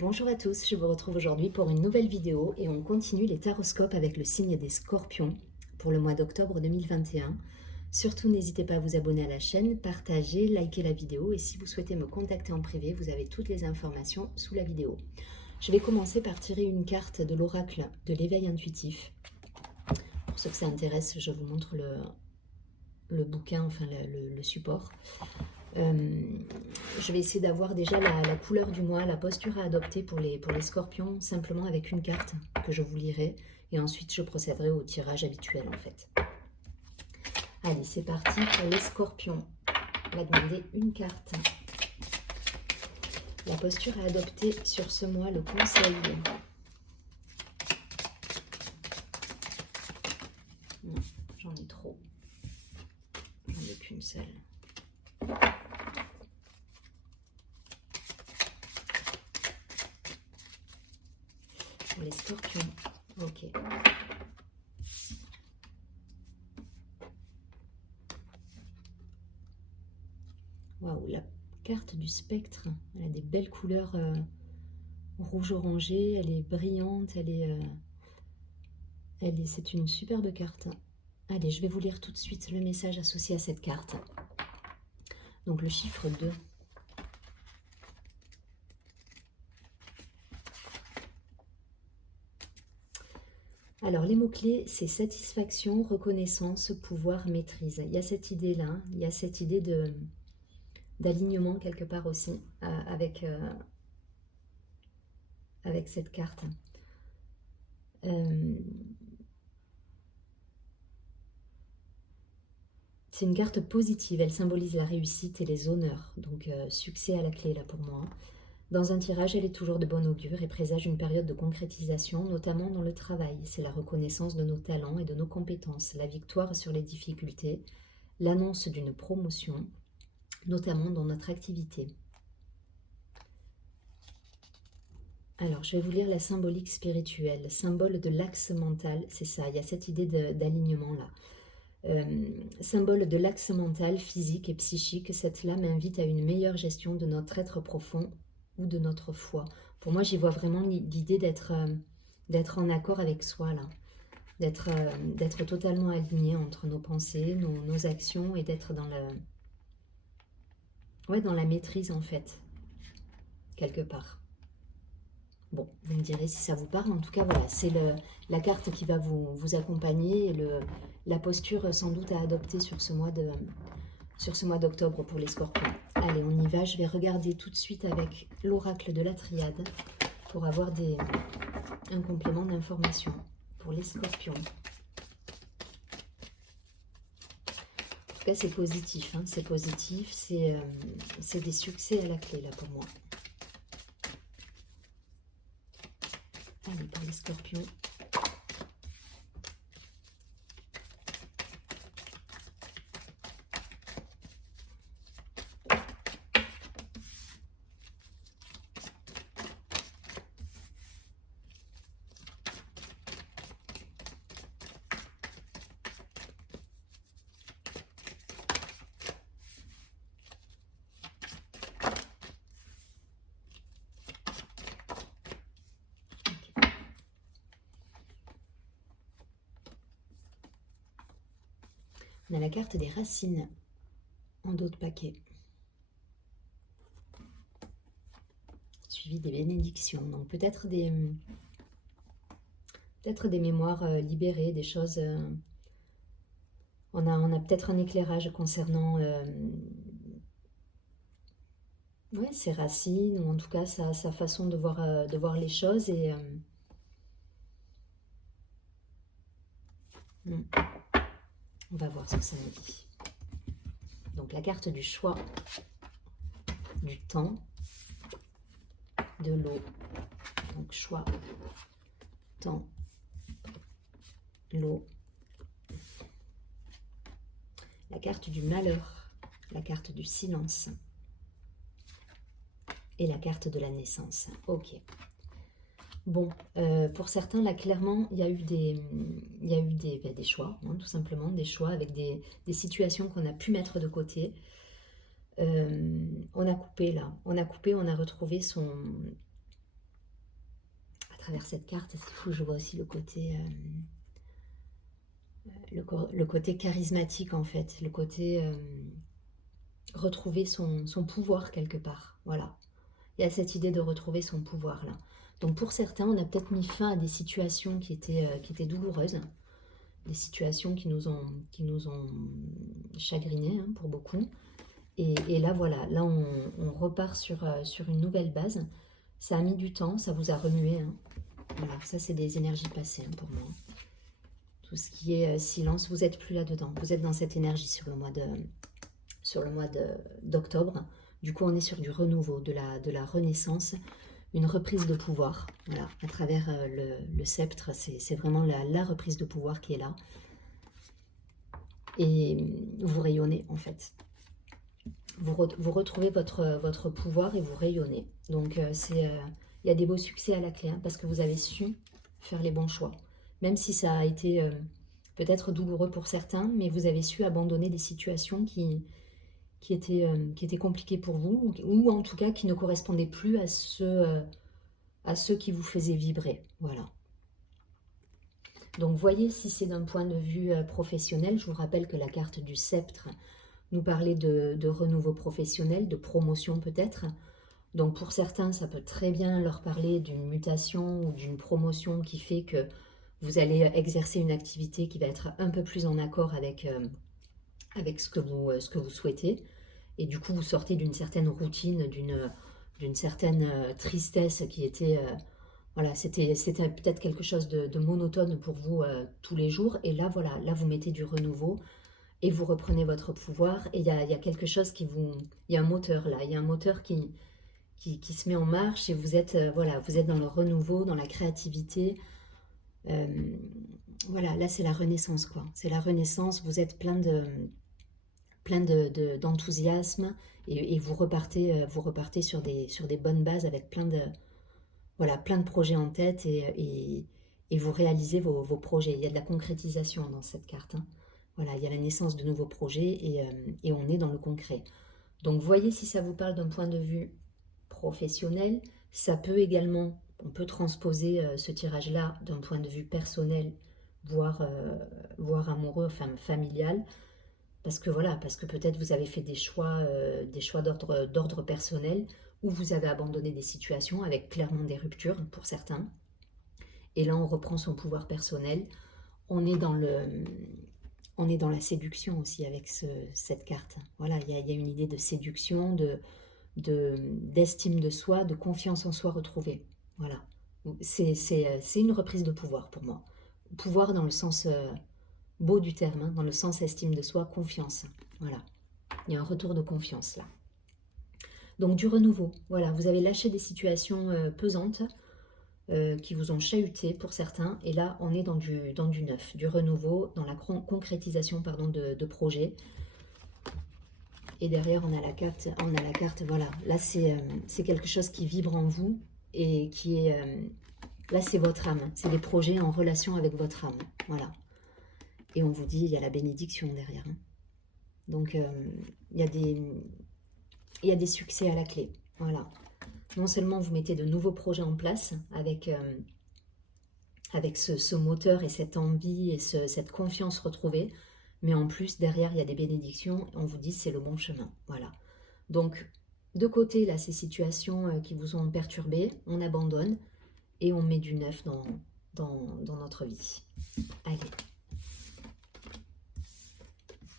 Bonjour à tous, je vous retrouve aujourd'hui pour une nouvelle vidéo et on continue les taroscopes avec le signe des Scorpions pour le mois d'octobre 2021. Surtout n'hésitez pas à vous abonner à la chaîne, partager, liker la vidéo et si vous souhaitez me contacter en privé, vous avez toutes les informations sous la vidéo. Je vais commencer par tirer une carte de l'oracle de l'éveil intuitif. Pour ceux que ça intéresse, je vous montre le bouquin, enfin le support. Je vais essayer d'avoir déjà la couleur du mois, la posture à adopter pour les scorpions, simplement avec une carte que je vous lirai. Et ensuite, je procéderai au tirage habituel en fait. Allez, c'est parti pour les scorpions. On va demander une carte. La posture à adopter sur ce mois, le conseil. Non, j'en ai trop. J'en ai qu'une seule. Pour les scorpions, ok. Waouh, la carte du spectre, elle a des belles couleurs rouge-orangé, elle est brillante, c'est une superbe carte. Allez, je vais vous lire tout de suite le message associé à cette carte. Donc le chiffre 2. Alors les mots-clés, c'est satisfaction, reconnaissance, pouvoir, maîtrise. Il y a cette idée-là, il y a cette idée d'alignement quelque part aussi avec cette carte. C'est une carte positive, elle symbolise la réussite et les honneurs, donc succès à la clé là pour moi. Dans un tirage, elle est toujours de bon augure et présage une période de concrétisation, notamment dans le travail. C'est la reconnaissance de nos talents et de nos compétences, la victoire sur les difficultés, l'annonce d'une promotion, notamment dans notre activité. Alors, je vais vous lire la symbolique spirituelle, symbole de l'axe mental, c'est ça, il y a cette idée d'alignement là. Symbole de l'axe mental, physique et psychique, cette lame invite à une meilleure gestion de notre être profond ou de notre foi. Pour moi, j'y vois vraiment l'idée d'être en accord avec soi, là, d'être totalement aligné entre nos pensées, nos actions et d'être dans dans la maîtrise en fait, quelque part. Bon, vous me direz si ça vous parle. En tout cas, voilà, c'est la carte qui va vous accompagner et la posture sans doute à adopter sur ce mois d'octobre pour les scorpions. Allez, on y va. Je vais regarder tout de suite avec l'oracle de la triade pour avoir un complément d'information pour les scorpions. En tout cas, c'est positif. Hein, c'est positif. C'est des succès à la clé, là, pour moi. Allez, pour les scorpions. On a la carte des racines en dos de paquet. Suivi des bénédictions. Donc peut-être des mémoires libérées, des choses... on a peut-être un éclairage concernant ses racines, ou en tout cas sa façon de voir les choses. Et on va voir ce que ça nous dit. Donc la carte du choix, du temps, de l'eau. Donc choix, temps, l'eau. La carte du malheur, la carte du silence et la carte de la naissance. Ok. Bon, pour certains, là, clairement, il y a eu des choix, hein, tout simplement, des choix avec des situations qu'on a pu mettre de côté. On a coupé, là. On a coupé, on a retrouvé travers cette carte, il faut que je vois aussi le côté, le côté charismatique en fait, le côté retrouver son pouvoir quelque part. Voilà, il y a cette idée de retrouver son pouvoir là. Donc pour certains, on a peut-être mis fin à des situations qui étaient douloureuses, des situations qui nous ont chagrinés hein, pour beaucoup. Et là, voilà, là, on repart sur une nouvelle base. Ça a mis du temps, ça vous a remué. Hein. Voilà, ça, c'est des énergies passées hein, pour moi. Tout ce qui est silence, vous n'êtes plus là-dedans. Vous êtes dans cette énergie sur le mois d'octobre. Du coup, on est sur du renouveau, de la renaissance, une reprise de pouvoir. Voilà, à travers le sceptre, c'est vraiment la reprise de pouvoir qui est là. Et vous rayonnez, en fait. Vous retrouvez votre pouvoir et vous rayonnez. Donc, il y a des beaux succès à la clé, hein, parce que vous avez su faire les bons choix. Même si ça a été peut-être douloureux pour certains, mais vous avez su abandonner des situations qui étaient compliquées pour vous, ou en tout cas qui ne correspondaient plus à ceux qui vous faisaient vibrer. Voilà. Donc, voyez si c'est d'un point de vue professionnel. Je vous rappelle que la carte du sceptre nous parlait de renouveau professionnel, de promotion peut-être. Donc pour certains, ça peut très bien leur parler d'une mutation ou d'une promotion qui fait que vous allez exercer une activité qui va être un peu plus en accord avec ce que vous souhaitez. Et du coup, vous sortez d'une certaine routine, d'une certaine tristesse qui était... voilà, c'était peut-être quelque chose de monotone pour vous tous les jours. Et là, voilà, là, vous mettez du renouveau. Et vous reprenez votre pouvoir, et il y a quelque chose qui vous... Il y a un moteur là, il y a un moteur qui se met en marche, et vous êtes, voilà, vous êtes dans le renouveau, dans la créativité. Voilà, là c'est la renaissance, quoi. C'est la renaissance, vous êtes plein d'enthousiasme, et vous repartez sur des bonnes bases avec voilà, plein de projets en tête, et vous réalisez vos projets. Il y a de la concrétisation dans cette carte, hein. Voilà, il y a la naissance de nouveaux projets, et on est dans le concret. Donc voyez si ça vous parle d'un point de vue professionnel. Ça peut également, on peut transposer ce tirage-là d'un point de vue personnel, voire amoureux, enfin familial. Parce que voilà, parce que peut-être vous avez fait des choix d'ordre personnel, où vous avez abandonné des situations avec clairement des ruptures pour certains. Et là, on reprend son pouvoir personnel. On est dans la séduction aussi avec cette carte. Voilà, il y a une idée de séduction, d'estime de soi, de confiance en soi retrouvée. Voilà. C'est une reprise de pouvoir pour moi. Pouvoir dans le sens beau du terme, hein, dans le sens estime de soi, confiance. Voilà. Il y a un retour de confiance là. Donc du renouveau. Voilà, vous avez lâché des situations pesantes, qui vous ont chahuté pour certains, et là on est dans du neuf, du renouveau, dans la concrétisation pardon, de projets. Et derrière on a la carte, voilà, là c'est quelque chose qui vibre en vous, et qui est, là c'est votre âme, c'est des projets en relation avec votre âme, voilà. Et on vous dit, il y a la bénédiction derrière, hein. Donc il y a des succès à la clé, voilà. Non seulement vous mettez de nouveaux projets en place avec ce moteur et cette envie et cette confiance retrouvée, mais en plus derrière il y a des bénédictions, on vous dit c'est le bon chemin, voilà. Donc de côté là ces situations qui vous ont perturbé, on abandonne et on met du neuf dans notre vie. Allez,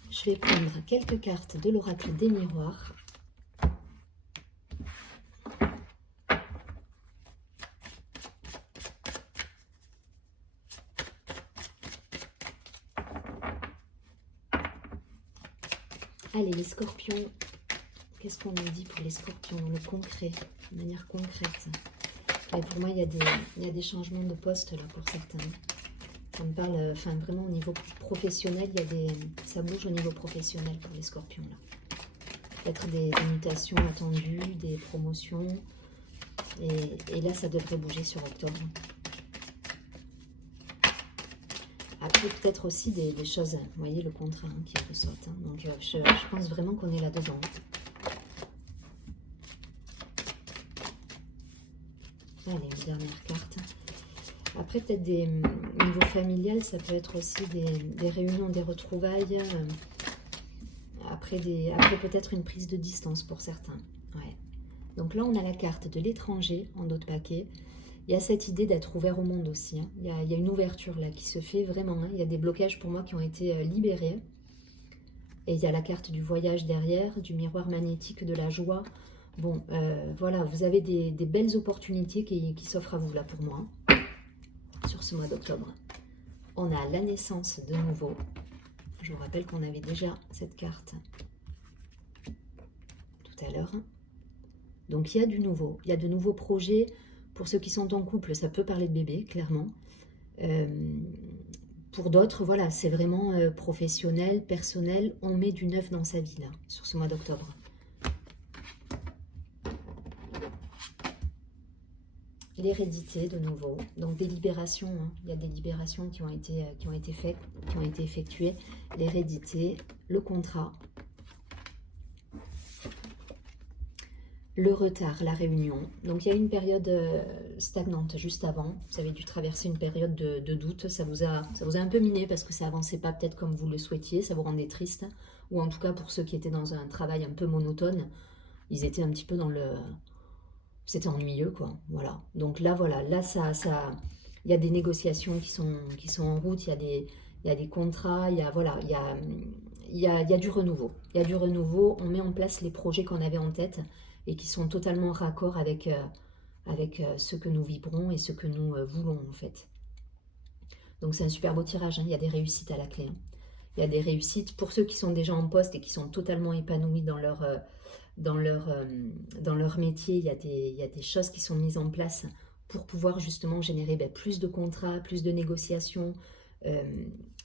je vais prendre quelques cartes de l'oracle des miroirs. Allez, les scorpions, qu'est-ce qu'on nous dit pour les scorpions? Le concret, de manière concrète. Et pour moi, il y a des changements de poste là pour certains. Ça me parle, enfin vraiment au niveau professionnel, ça bouge au niveau professionnel pour les scorpions là. Peut-être des mutations attendues, des promotions. Et là, ça devrait bouger sur octobre. Après, peut-être aussi des choses, vous voyez le contrat hein, qui ressort. Hein. Donc, je pense vraiment qu'on est là-dedans. Allez, une dernière carte. Après, peut-être des niveau familial, ça peut être aussi des réunions, des retrouvailles. Après peut-être une prise de distance pour certains. Ouais. Donc là, on a la carte de l'étranger en dos de paquet. Il y a cette idée d'être ouvert au monde aussi. Hein. Il y a une ouverture là qui se fait vraiment. Hein. Il y a des blocages pour moi qui ont été libérés. Et il y a la carte du voyage derrière, du miroir magnétique, de la joie. Bon, voilà, vous avez des belles opportunités qui s'offrent à vous là pour moi, hein, sur ce mois d'octobre. On a la naissance de nouveau. Je vous rappelle qu'on avait déjà cette carte tout à l'heure. Donc il y a du nouveau, il y a de nouveaux projets. Pour ceux qui sont en couple, ça peut parler de bébé, clairement. Pour d'autres, voilà, c'est vraiment professionnel, personnel. On met du neuf dans sa vie, là, sur ce mois d'octobre. L'hérédité, de nouveau. Donc des libérations, hein. Il y a des libérations qui ont été faites, qui ont été effectuées. L'hérédité, le contrat, le retard, la réunion. Donc il y a une période stagnante juste avant. Vous avez dû traverser une période de doute. Ça vous a un peu miné parce que ça avançait pas peut-être comme vous le souhaitiez. Ça vous rendait triste. Ou en tout cas pour ceux qui étaient dans un travail un peu monotone, ils étaient un petit peu dans le... C'était ennuyeux, quoi. Voilà. Donc là, voilà. Là, il y a des négociations qui sont en route. Il y a des contrats. Voilà, il y a du renouveau. Il y a du renouveau. On met en place les projets qu'on avait en tête et qui sont totalement raccord avec ce que nous vibrons et ce que nous voulons, en fait. Donc c'est un super beau tirage, hein. Il y a des réussites à la clé. Hein. Il y a des réussites pour ceux qui sont déjà en poste et qui sont totalement épanouis dans leur métier. Il y a des choses qui sont mises en place pour pouvoir justement générer plus de contrats, plus de négociations.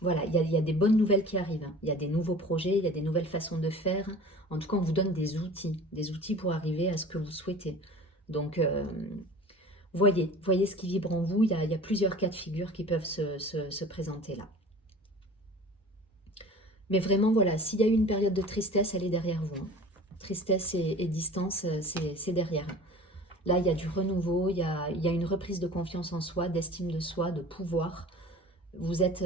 Voilà, il y a des bonnes nouvelles qui arrivent. Hein. Il y a des nouveaux projets, il y a des nouvelles façons de faire. En tout cas, on vous donne des outils pour arriver à ce que vous souhaitez. Donc, voyez ce qui vibre en vous. Il y a plusieurs cas de figure qui peuvent se présenter là. Mais vraiment, voilà, s'il y a eu une période de tristesse, elle est derrière vous. Hein. Tristesse et distance, c'est derrière. Là, il y a du renouveau, il y a une reprise de confiance en soi, d'estime de soi, de pouvoir. Vous êtes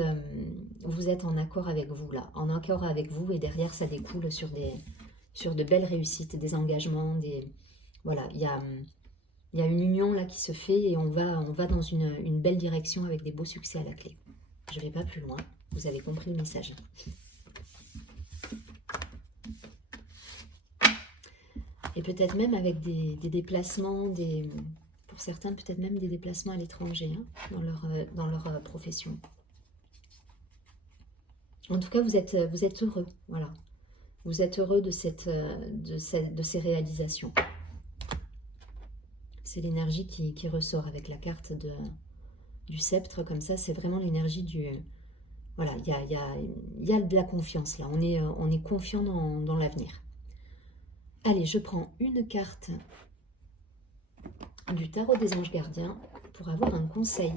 en accord avec vous, là. En accord avec vous, et derrière, ça découle sur de belles réussites, des engagements, voilà, il y a une union là qui se fait et on va dans une belle direction avec des beaux succès à la clé. Je ne vais pas plus loin, vous avez compris le message. Et peut-être même avec des déplacements, pour certains peut-être même des déplacements à l'étranger, hein, dans leur profession. En tout cas, vous êtes heureux, voilà. Vous êtes heureux de ces réalisations. C'est l'énergie qui ressort avec la carte du sceptre, comme ça, c'est vraiment l'énergie du... Voilà, il y a de la confiance là, on est confiant dans l'avenir. Allez, je prends une carte du tarot des anges gardiens pour avoir un conseil.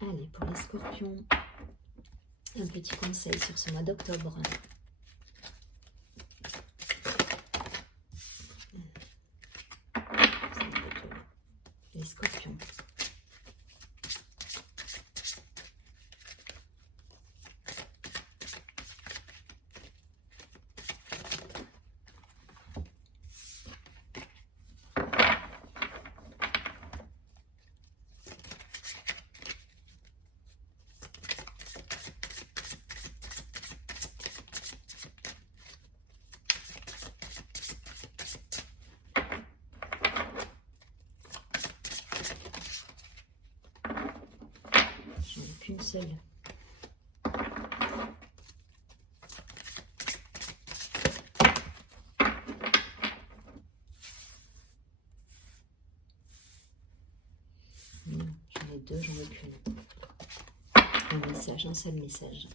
Allez, pour les scorpions, un petit conseil sur ce mois d'octobre. Les scorpions. Qu'une seule. Non, j'en ai deux, j'en ai qu'une. Un message, un seul message.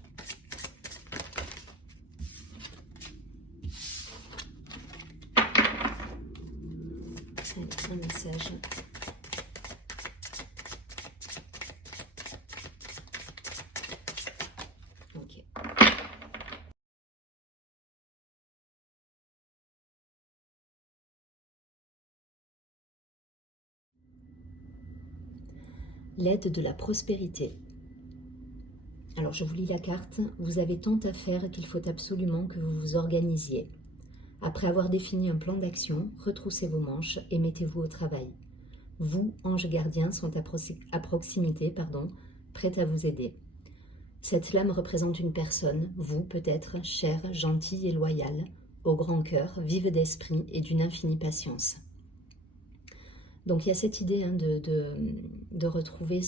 Allez, un message. L'aide de la prospérité. Alors je vous lis la carte. Vous avez tant à faire qu'il faut absolument que vous vous organisiez. Après avoir défini un plan d'action, retroussez vos manches et mettez-vous au travail. Vous, anges gardiens, sont à proximité, prêts à vous aider. Cette lame représente une personne, vous peut-être, chère, gentille et loyale, au grand cœur, vive d'esprit et d'une infinie patience. Donc il y a cette idée de retrouver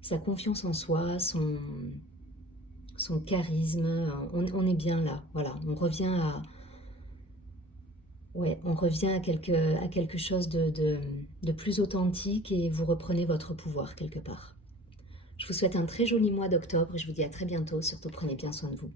sa confiance en soi, son charisme. On est bien là, voilà. On revient à quelque chose de plus authentique et vous reprenez votre pouvoir quelque part. Je vous souhaite un très joli mois d'octobre et je vous dis à très bientôt. Surtout prenez bien soin de vous.